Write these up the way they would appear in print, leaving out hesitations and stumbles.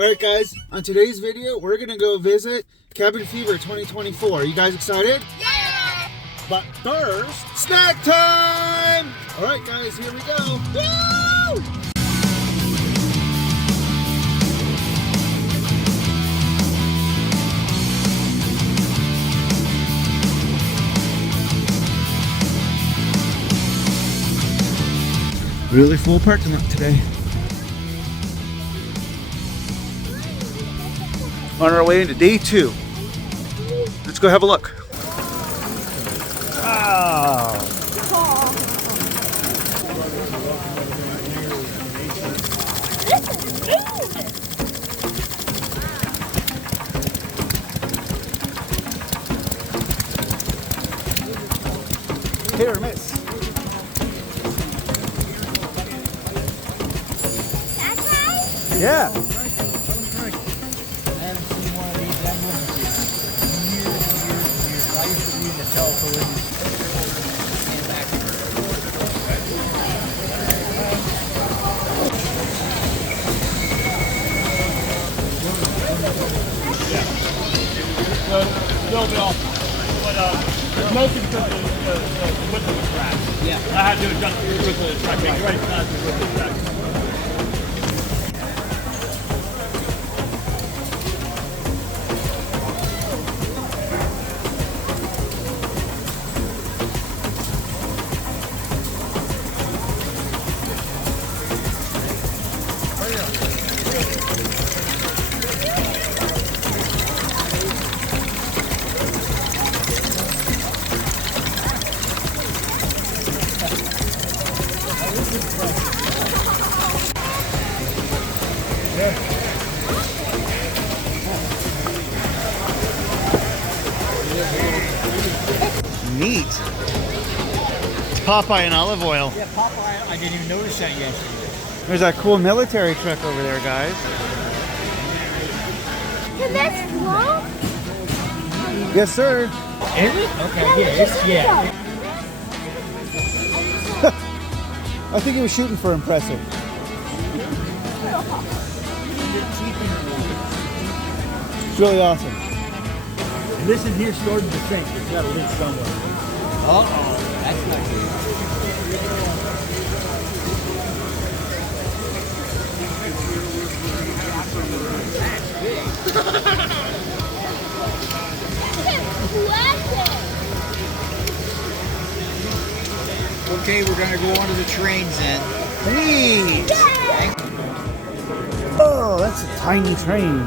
Alright guys, on today's video, we're going to go visit Cabin Fever 2024. Are you guys excited? Yeah! But first, snack time! Alright guys, here we go. Woo! Really full parking lot today. On our way into day 2. Let's go have a look. Wow. Hit or miss. Yeah. There's mostly because of the width of the track. Yeah. I had to adjust the width of the track. Make right size the width of the track. Neat. It's Popeye and olive oil. Yeah, Popeye, I didn't even notice that yesterday. There's that cool military truck over there, guys. Can this float? Yes, sir. Is it? Okay, yeah. I think he was shooting for impressive. It's really awesome. And this in here stored in the sink. It's got a lid somewhere. Uh-oh, that's not good. Okay, we're gonna go onto the trains then. Neat. Oh, that's a tiny train.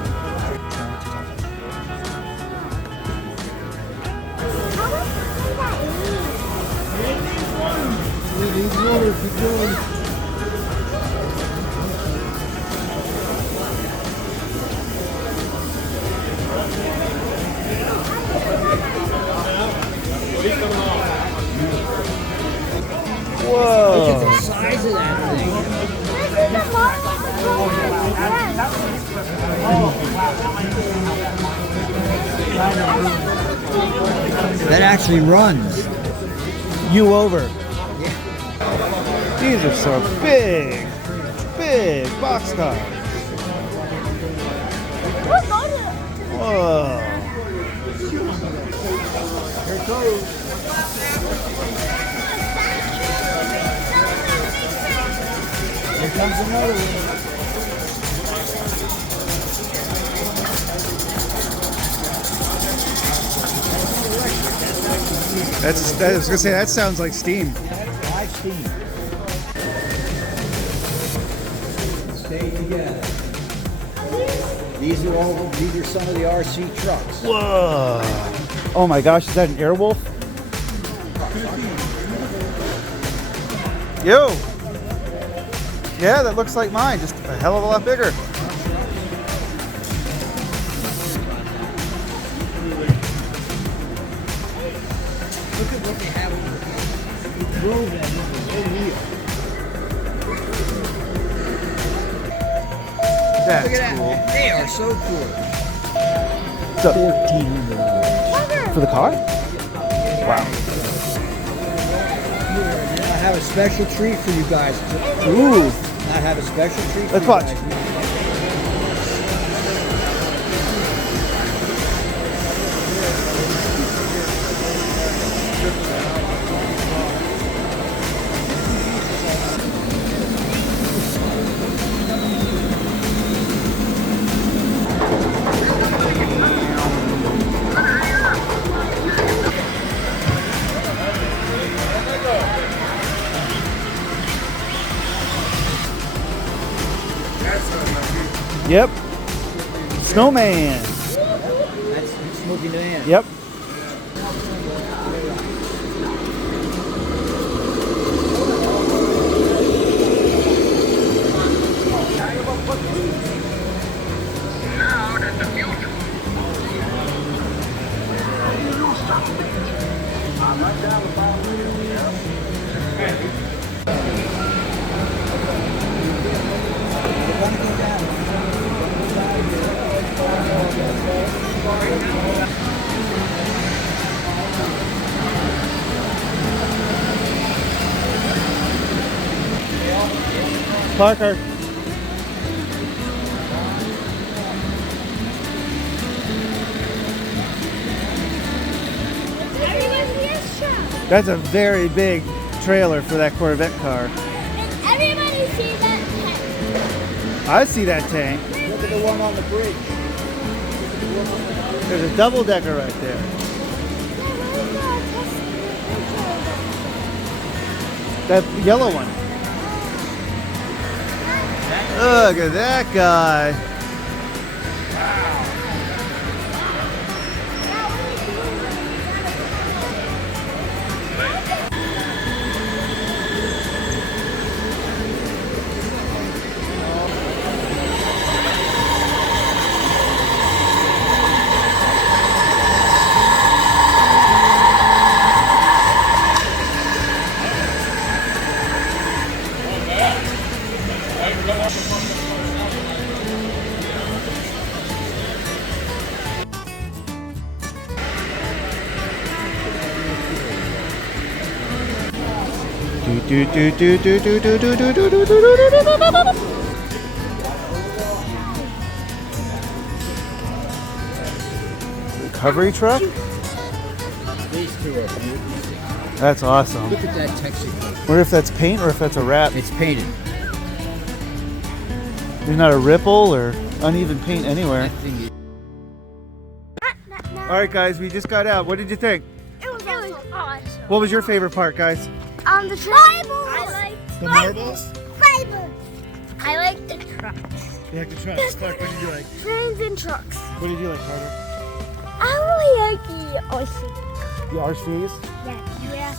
Whoa! Look at the size of that thing. That actually runs. You over. These are so big, big boxcars. Whoa. Here it goes. Here comes another one. I was gonna say that sounds like steam. Live steam. Stay together. These are some of the RC trucks. Whoa. Oh my gosh, is that an Airwolf? Yo. Yeah, that looks like mine, just a hell of a lot bigger. Look at what they have over here. You drove them with a low wheel. That's Look at that. cool. They are so cool. So, $1,400. for the car? Wow. I have a special treat for you guys. Ooh. I have a special treat for Let's you watch. guys. Yep. Snowman. That's Smokey the Man. Yep. Parker. That's a very big trailer for that Corvette car. And everybody sees that tank. I see that tank. Look at the one on the bridge. There's a double decker right there. That yellow one. Look at that guy. Recovery truck? These two are beautiful. That's awesome. Look at that Texas coat. Wonder if that's paint or if that's a wrap. It's painted. There's not a ripple or uneven paint anywhere. That thing is Alright guys, we just got out. What did you think? It was awesome. What was your favorite part, guys? The trains. I like The marbles? Bibles. I like the trucks. You like the trucks. Clark, what did you like? Trains and trucks. What did you like, Carter? I really like the ocean. The RCs? Yeah.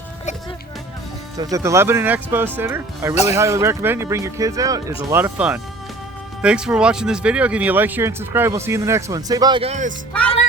So it's at the Lebanon Expo Center. I really highly recommend you bring your kids out. It's a lot of fun. Thanks for watching this video. Give me a like, share, and subscribe. We'll see you in the next one. Say bye, guys. Bye.